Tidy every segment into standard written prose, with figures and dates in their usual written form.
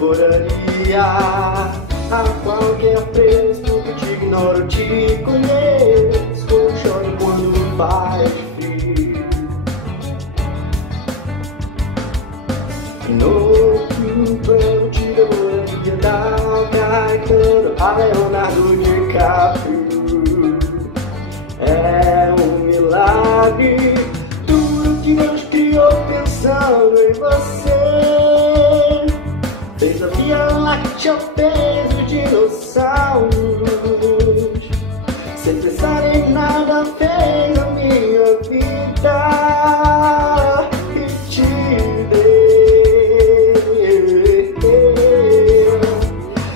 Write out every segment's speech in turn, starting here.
devoraria a qualquer preço, porque te ignoro, te conheço. Eu choro quando faz frio. No quinto eu te devoraria da Caetano a Leonardo DiCaprio. É um milagre, tudo que Deus criou pensando em você. Fez a Via Láctea, fez os dinossauros. Sem pensar em nada, fez a minha vida e te deu.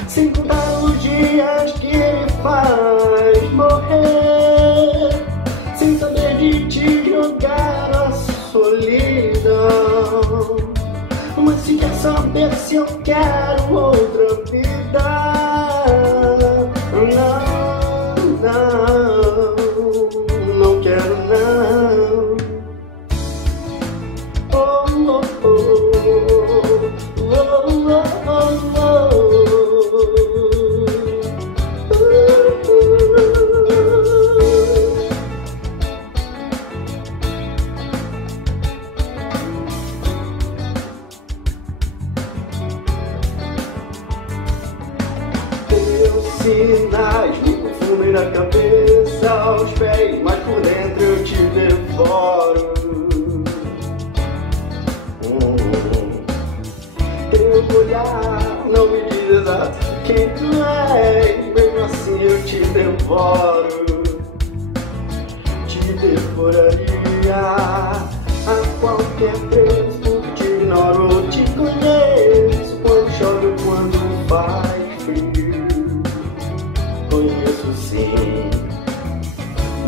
Sem contar os dias que ele faz morrer, sem saber de te jogar a solidão. Mas se quer saber se eu quero outra vida, não quero não. Oh, oh, oh, oh, oh, oh, sinais me confundem na cabeça, aos pés, mas por dentro eu te devoro. Teu olhar não me diz exato quem tu és, mesmo assim eu te devoro. Te devoraria a qualquer preço, te ignoro, te conheço. Quando choro, quando faz frio, conheço sim.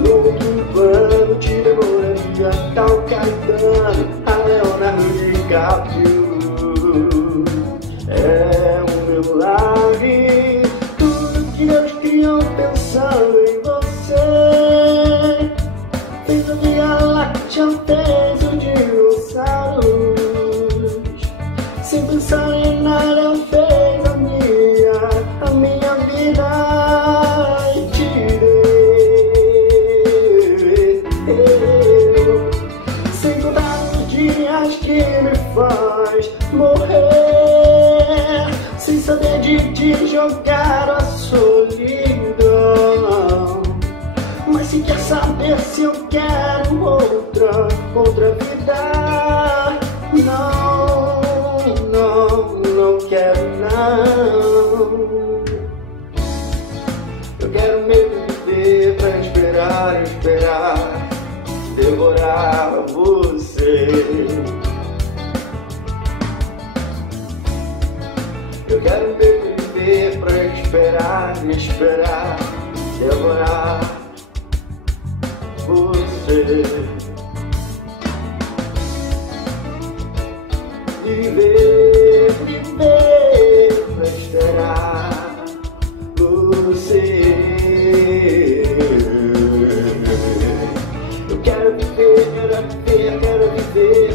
No quinto ano te devoraria tal Caetano a Leonardo DiCaprio. É um milagre, tudo que Deus criou pensando em você. Fez a Via Láctea, fez os dinossauros. Sem pensar em nada, fez a minha vida e te deu. Sem contar os dias que me faz morrer, sem saber de te jogar a solidão. Mas se quer saber se eu quero outra vida, não quero não. Eu quero mesmo viver pra esperar, devorar você. Eu quero mesmo viver pra esperar, devorar você. Viver pra esperar você. Eu quero viver, quero viver.